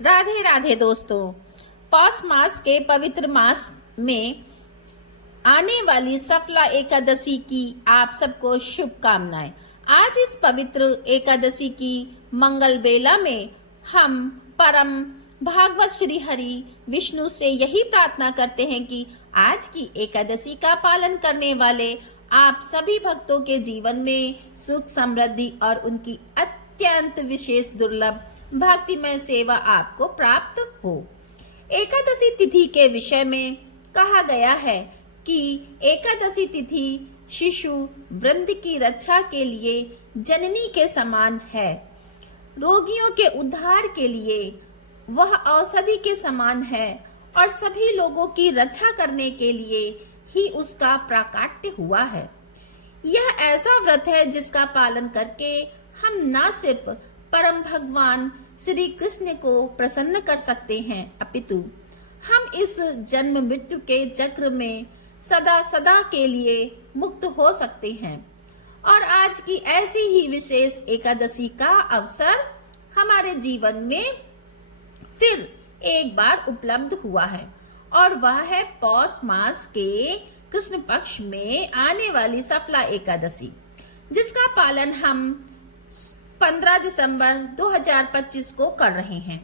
राधे राधे दोस्तों। पौष मास के पवित्र मास में आने वाली सफला एकादशी की आप सबको शुभकामनाएं। आज इस पवित्र एकादशी की मंगल बेला में हम परम भागवत श्री हरि विष्णु से यही प्रार्थना करते हैं कि आज की एकादशी का पालन करने वाले आप सभी भक्तों के जीवन में सुख समृद्धि और उनकी अत्यंत विशेष दुर्लभ भक्तिमय सेवा आपको प्राप्त हो। एकादशी तिथि के विषय में कहा गया है कि एकादशी तिथि शिशु वृंद की रक्षा के लिए जननी के समान है। रोगियों के उद्धार के लिए वह औषधि के समान है और सभी लोगों की रक्षा करने के लिए ही उसका प्राकट्य हुआ है। यह ऐसा व्रत है जिसका पालन करके हम न सिर्फ परम भगवान श्री कृष्ण को प्रसन्न कर सकते हैं, अपितु हम इस जन्म मृत्यु के चक्र में सदा सदा के लिए मुक्त हो सकते हैं। और आज की ऐसी ही विशेष एकादशी का अवसर हमारे जीवन में फिर एक बार उपलब्ध हुआ है और वह है पौष मास के कृष्ण पक्ष में आने वाली सफला एकादशी, जिसका पालन हम 15 दिसंबर 2025 को कर रहे हैं।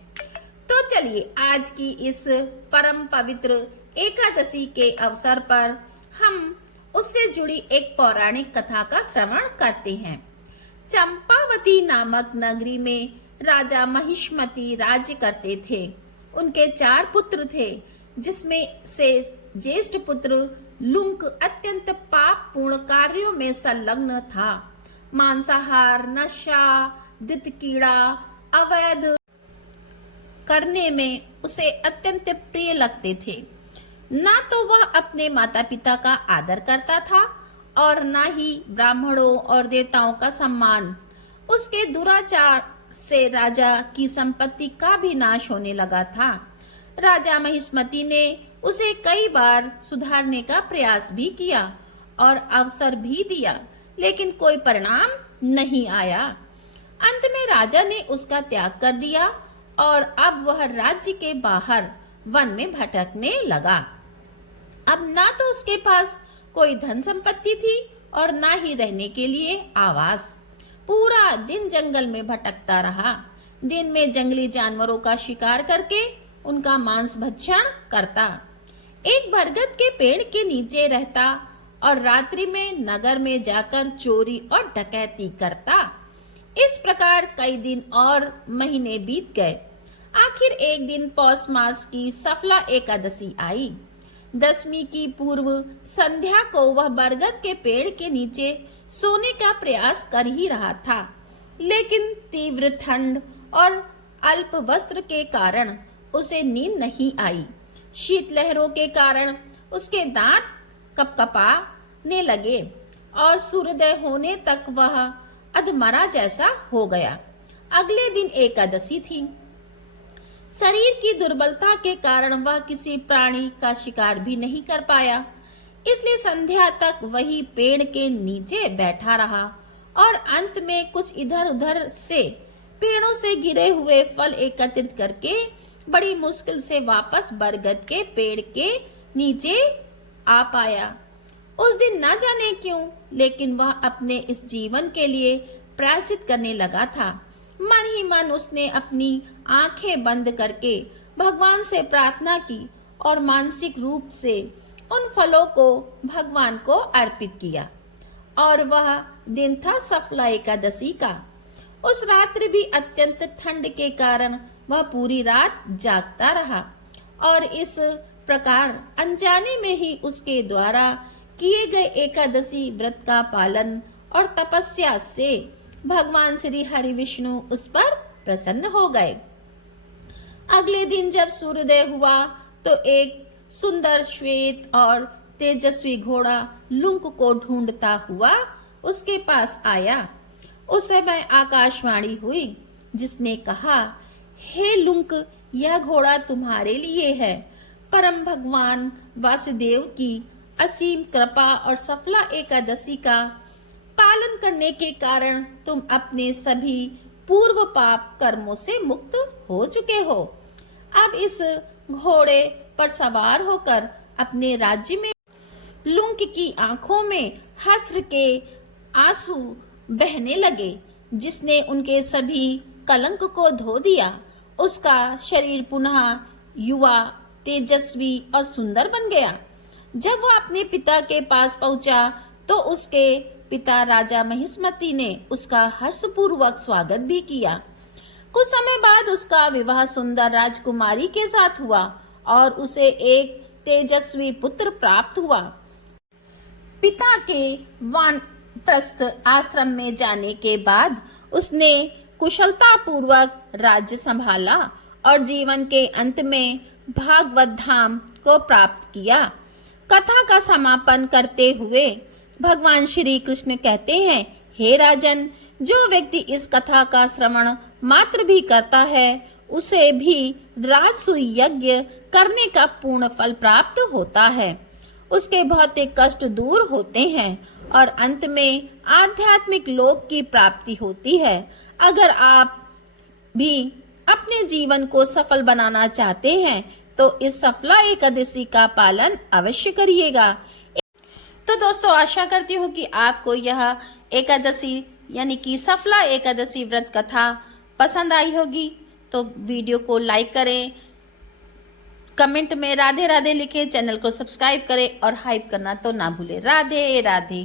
तो चलिए आज की इस परम पवित्र एकादशी के अवसर पर हम उससे जुड़ी एक पौराणिक कथा का श्रवण करते हैं। चंपावती नामक नगरी में राजा महिष्मति राज्य करते थे। उनके 4 पुत्र थे, जिसमें से ज्येष्ठ पुत्र लुंक अत्यंत पाप पूर्ण कार्यों में संलग्न था। मांसाहार, नशा, कीड़ा, अवैध करने में उसे अत्यंत प्रिय लगते थे। ना तो वह अपने माता पिता का आदर करता था और ना ही ब्राह्मणों और देवताओं का सम्मान। उसके दुराचार से राजा की संपत्ति का भी नाश होने लगा था। राजा महिष्मति ने उसे कई बार सुधारने का प्रयास भी किया और अवसर भी दिया, लेकिन कोई परिणाम नहीं आया। अंत में राजा ने उसका त्याग कर दिया और अब वह राज्य के बाहर वन में भटकने लगा। अब ना तो उसके पास कोई धन संपत्ति थी और ना ही रहने के लिए आवास। पूरा दिन जंगल में भटकता रहा। दिन में जंगली जानवरों का शिकार करके उनका मांस भक्षण करता। एक बरगद के पेड़ के नीचे रहता और रात्रि में नगर में जाकर चोरी और डकैती करता। इस प्रकार कई दिन और महीने बीत गए। आखिर एक दिन पौष मास की सफला एकादशी आई। 10वीं की पूर्व संध्या को वह बरगद के पेड़ के नीचे सोने का प्रयास कर ही रहा था, लेकिन तीव्र ठंड और अल्प वस्त्र के कारण उसे नींद नहीं आई। शीतलहरों के कारण उसके दांत कपकपाने लगे और सूर्योदय होने तक वह अधमरा जैसा हो गया। अगले दिन एकादशी थी। शरीर की दुर्बलता के कारण वह किसी प्राणी का शिकार भी नहीं कर पाया, इसलिए संध्या तक वही पेड़ के नीचे बैठा रहा और अंत में कुछ इधर उधर से पेड़ों से गिरे हुए फल एकत्रित करके बड़ी मुश्किल से वापस बरगद के पेड़ के नीचे आ पाया। उस दिन न जाने क्यों, लेकिन वह अपने इस जीवन के लिए प्रायश्चित करने लगा था। मन ही मन उसने अपनी आंखें बंद करके भगवान से प्रार्थना की और मानसिक रूप से उन फलों को भगवान को अर्पित किया। और वह दिन था सफला एकादशी का। उस रात्रि भी अत्यंत ठंड के कारण वह पूरी रात जागता रहा और इस प्रकार अनजाने में ही उसके द्वारा किए गए एकादशी व्रत का पालन और तपस्या से भगवान श्री हरि विष्णु उस पर प्रसन्न हो गए। अगले दिन जब सूर्योदय हुआ तो एक सुंदर श्वेत और तेजस्वी घोड़ा लुंक को ढूंढता हुआ उसके पास आया। उस समय आकाशवाणी हुई, जिसने कहा, हे लुंक, यह घोड़ा तुम्हारे लिए है। परम भगवान वासुदेव की असीम कृपा और सफला एकादशी का पालन करने के कारण तुम अपने सभी पूर्व पाप कर्मों से मुक्त हो चुके हो। अब इस घोड़े पर सवार होकर अपने राज्य में लुंग की आंखों में हस्र के आंसू बहने लगे, जिसने उनके सभी कलंक को धो दिया। उसका शरीर पुनः युवा, तेजस्वी और सुंदर बन गया। जब वह अपने पिता के पास पहुंचा तो उसके पिता राजा महिष्मति ने उसका हर्षपूर्वक स्वागत भी किया। कुछ समय बाद उसका विवाह सुंदर राजकुमारी के साथ हुआ और उसे एक तेजस्वी पुत्र प्राप्त हुआ। पिता के वानप्रस्थ आश्रम में जाने के बाद उसने कुशलता पूर्वक राज्य संभाला और जीवन के अंत में भागवत धाम को प्राप्त किया। कथा का समापन करते हुए भगवान श्री कृष्ण कहते हैं, हे राजन, जो व्यक्ति इस कथा का श्रवण मात्र भी करता है उसे भी राजसूय यज्ञ करने का पूर्ण फल प्राप्त होता है। उसके भौतिक कष्ट दूर होते हैं और अंत में आध्यात्मिक लोक की प्राप्ति होती है। अगर आप भी अपने जीवन को सफल बनाना चाहते हैं तो इस सफला एकादशी का पालन अवश्य करिएगा। तो दोस्तों, आशा करती हूँ कि आपको यह एकादशी यानी कि सफला एकादशी व्रत कथा पसंद आई होगी। तो वीडियो को लाइक करें, कमेंट में राधे राधे लिखें, चैनल को सब्सक्राइब करें और हाइप करना तो ना भूलें। राधे राधे।